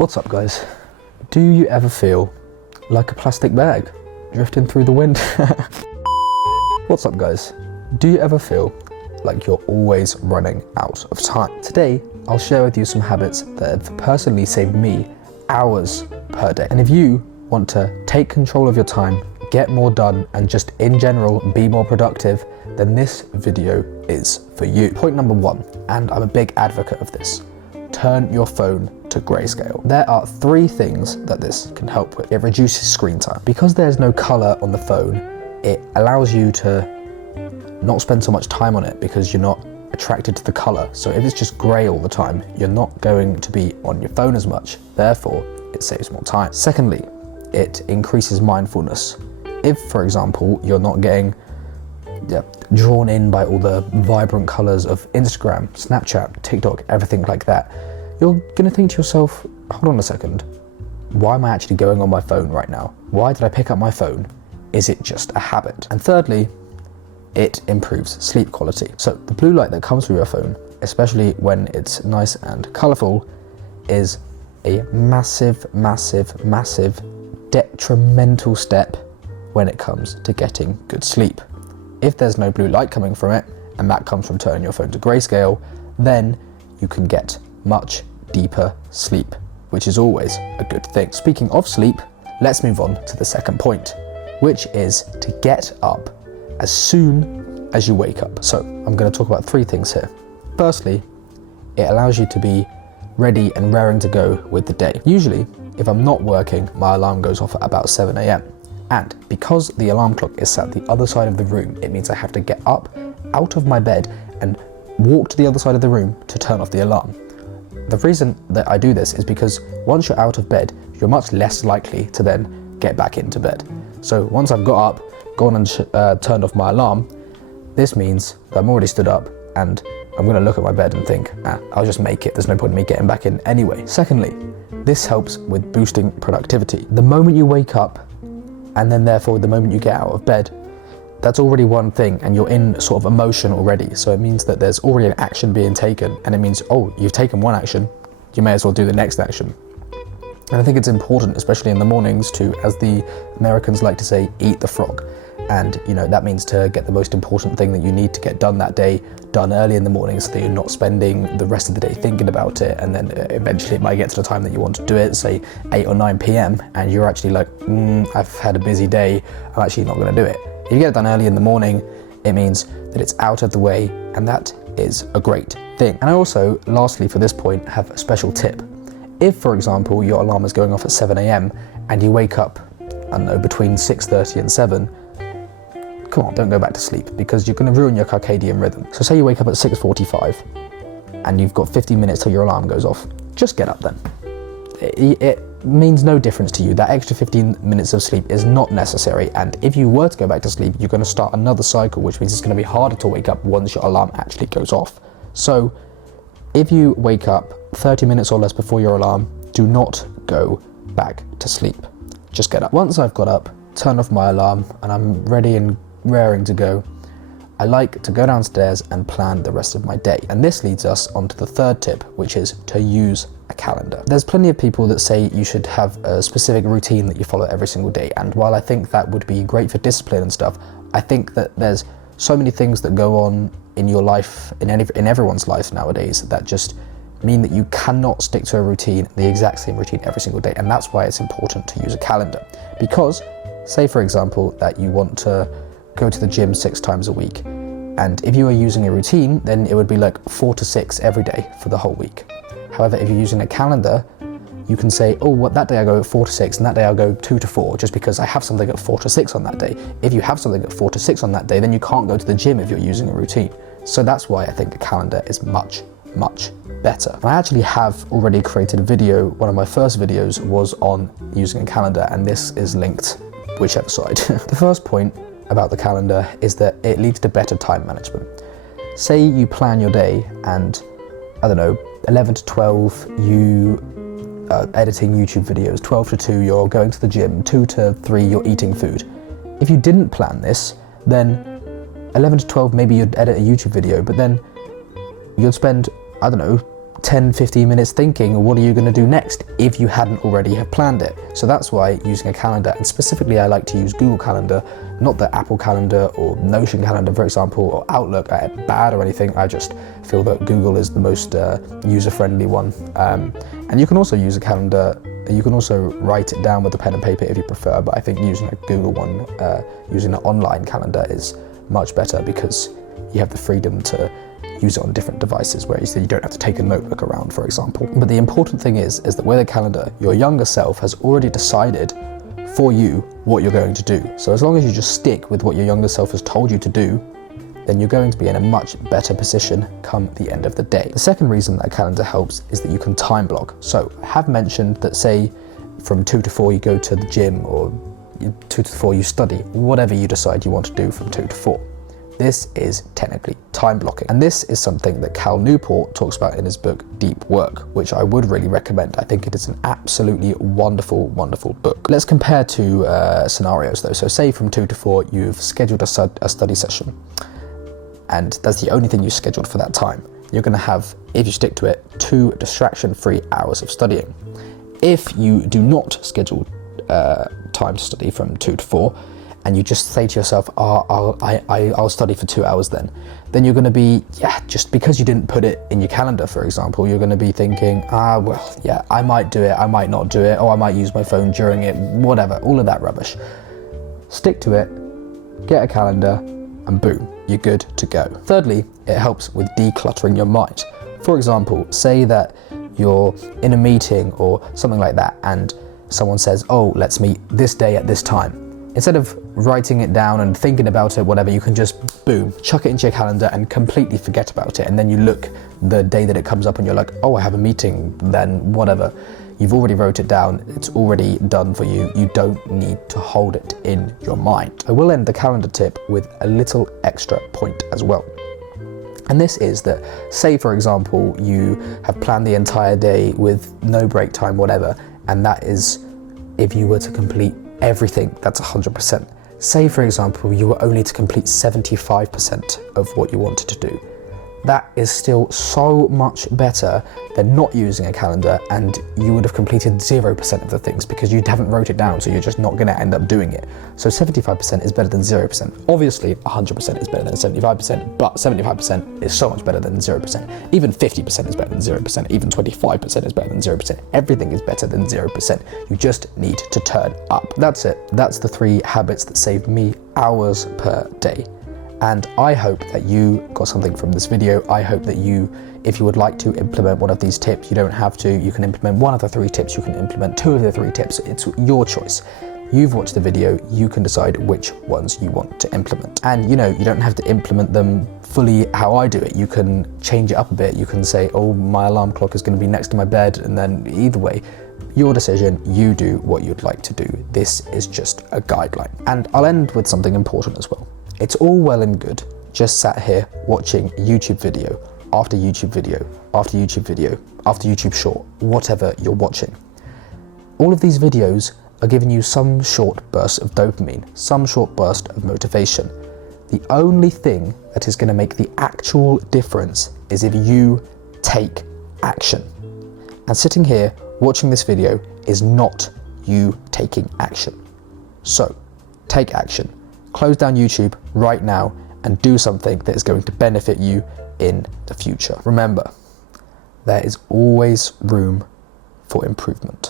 What's up, guys? Do you ever feel like a plastic bag drifting through the wind? What's up, guys? Do you ever feel like you're always running out of time? Today, I'll share with you some habits that have personally saved me hours per day. And if you want to take control of your time, get more done, and just in general be more productive, then this video is for you. Point number one, and I'm a big advocate of this: turn your phone to grayscale. There are three things that this can help with. It reduces screen time. Because there's no color on the phone, it allows you to not spend so much time on it because you're not attracted to the color. So if it's just gray all the time, you're not going to be on your phone as much. Therefore, it saves more time. Secondly, it increases mindfulness. If, for example, you're not getting drawn in by all the vibrant colors of Instagram, Snapchat, TikTok, everything like that, you're gonna think to yourself, hold on a second, why am I actually going on my phone right now? Why did I pick up my phone? Is it just a habit? And thirdly, it improves sleep quality. So the blue light that comes through your phone, especially when it's nice and colorful, is a massive, massive, massive detrimental step when it comes to getting good sleep. If there's no blue light coming from it, and that comes from turning your phone to grayscale, then you can get much deeper sleep, which is always a good thing. Speaking of sleep, let's move on to the second point, which is to get up as soon as you wake up. So I'm going to talk about three things here. Firstly, it allows you to be ready and raring to go with the day. Usually, if I'm not working, my alarm goes off at about 7 a.m. And because the alarm clock is sat the other side of the room, it means I have to get up out of my bed and walk to the other side of the room to turn off the alarm. The reason that I do this is because once you're out of bed, you're much less likely to then get back into bed. So once I've got up, gone and turned off my alarm, this means that I'm already stood up and I'm going to look at my bed and think, I'll just make it. There's no point in me getting back in anyway. Secondly, this helps with boosting productivity. The moment you wake up, and then therefore the moment you get out of bed, that's already one thing, and you're in sort of emotion already. So it means that there's already an action being taken, and it means, oh, you've taken one action, you may as well do the next action. And I think it's important, especially in the mornings, to, as the Americans like to say, eat the frog. And that means to get the most important thing that you need to get done that day done early in the morning, so that you're not spending the rest of the day thinking about it, and then eventually it might get to the time that you want to do it, say 8 or 9 p.m, and you're actually like, I've had a busy day, I'm actually not going to do it. If you get it done early in the morning, it means that it's out of the way, and that is a great thing. And I also, lastly for this point, have a special tip. If, for example, your alarm is going off at 7 a.m. and you wake up, I don't know, between 6:30 and 7, come on, don't go back to sleep, because you're going to ruin your circadian rhythm. So say you wake up at 6:45 and you've got 15 minutes till your alarm goes off, just get up then. It means no difference to you. That extra 15 minutes of sleep is not necessary, and if you were to go back to sleep, you're going to start another cycle, which means it's going to be harder to wake up once your alarm actually goes off. So if you wake up 30 minutes or less before your alarm, do not go back to sleep. Just get up. Once I've got up, turn off my alarm, and I'm ready and raring to go, I like to go downstairs and plan the rest of my day. And this leads us onto the third tip, which is to use a calendar. There's plenty of people that say you should have a specific routine that you follow every single day, and while I think that would be great for discipline and stuff, I think that there's so many things that go on in your life, in everyone's life nowadays, that just mean that you cannot stick to a routine, the exact same routine every single day. And that's why it's important to use a calendar. Because say, for example, that you want to go to the gym 6 times a week, and if you are using a routine, then it would be like 4 to 6 every day for the whole week. However, if you're using a calendar, you can say, oh, that day I go 4 to 6, and that day I'll go 2 to 4, just because I have something at 4 to 6 on that day. If you have something at 4 to 6 on that day, then you can't go to the gym if you're using a routine. So that's why I think a calendar is much, much better. I actually have already created a video. One of my first videos was on using a calendar, and this is linked whichever side. The first point about the calendar is that it leads to better time management. Say you plan your day and, I don't know, 11 to 12 you editing YouTube videos, 12 to 2 you're going to the gym, 2 to 3 you're eating food. If you didn't plan this, then 11 to 12 maybe you'd edit a YouTube video, but then you'd spend, I don't know, 10-15 minutes thinking, what are you going to do next if you hadn't already have planned it? So that's why using a calendar, and specifically I like to use Google Calendar, not the Apple Calendar or Notion Calendar, for example, or Outlook, bad or anything. I just feel that Google is the most user-friendly one. And you can also use a calendar, you can also write it down with a pen and paper if you prefer, but I think using a Google one, using an online calendar is much better because you have the freedom to use it on different devices, whereas you don't have to take a notebook around, for example. But the important thing is that with a calendar, your younger self has already decided for you what you're going to do. So as long as you just stick with what your younger self has told you to do, then you're going to be in a much better position come the end of the day. The second reason that a calendar helps is that you can time block. So I have mentioned that, say, from 2 to 4 you go to the gym, or 2 to 4 you study, whatever you decide you want to do from 2 to 4. This is technically time blocking. And this is something that Cal Newport talks about in his book, Deep Work, which I would really recommend. I think it is an absolutely wonderful, wonderful book. Let's compare two scenarios though. So say from 2 to 4, you've scheduled a study session, and that's the only thing you scheduled for that time. You're gonna have, if you stick to it, 2 distraction-free hours of studying. If you do not schedule time to study from 2 to 4, and you just say to yourself, I'll study for 2 hours then you're going to be, just because you didn't put it in your calendar, for example, you're going to be thinking, I might do it, I might not do it, or I might use my phone during it, whatever, all of that rubbish. Stick to it, get a calendar, and boom, you're good to go. Thirdly, it helps with decluttering your mind. For example, say that you're in a meeting or something like that, and someone says, let's meet this day at this time. Instead of writing it down and thinking about it, whatever, you can just, boom, chuck it into your calendar and completely forget about it. And then you look the day that it comes up and you're like, I have a meeting then, whatever. You've already wrote it down, it's already done for you. You don't need to hold it in your mind. I will end the calendar tip with a little extra point as well. And this is that, say for example, you have planned the entire day with no break time, whatever, and that is, if you were to complete everything, that's 100%. Say for example, you were only to complete 75% of what you wanted to do. That is still so much better than not using a calendar, and you would have completed 0% of the things because you haven't wrote it down, so you're just not going to end up doing it. So 75% is better than 0%. Obviously 100% is better than 75%, but 75% is so much better than 0%. Even 50% is better than 0%, even 25% is better than 0%. Everything is better than 0%. You just need to turn up. That's it. That's the 3 habits that saved me hours per day. And I hope that you got something from this video. I hope that you, if you would like to implement one of these tips, you don't have to. You can implement one of the 3 tips, you can implement 2 of the 3 tips. It's your choice. You've watched the video, you can decide which ones you want to implement. And you don't have to implement them fully how I do it. You can change it up a bit. You can say, my alarm clock is going to be next to my bed, and then either way, your decision, you do what you'd like to do. This is just a guideline. And I'll end with something important as well. It's all well and good just sat here watching YouTube video after YouTube video after YouTube video after YouTube short, whatever you're watching. All of these videos are giving you some short burst of dopamine, some short burst of motivation. The only thing that is going to make the actual difference is if you take action. And sitting here watching this video is not you taking action. So take action. Close down YouTube right now and do something that is going to benefit you in the future. Remember, there is always room for improvement.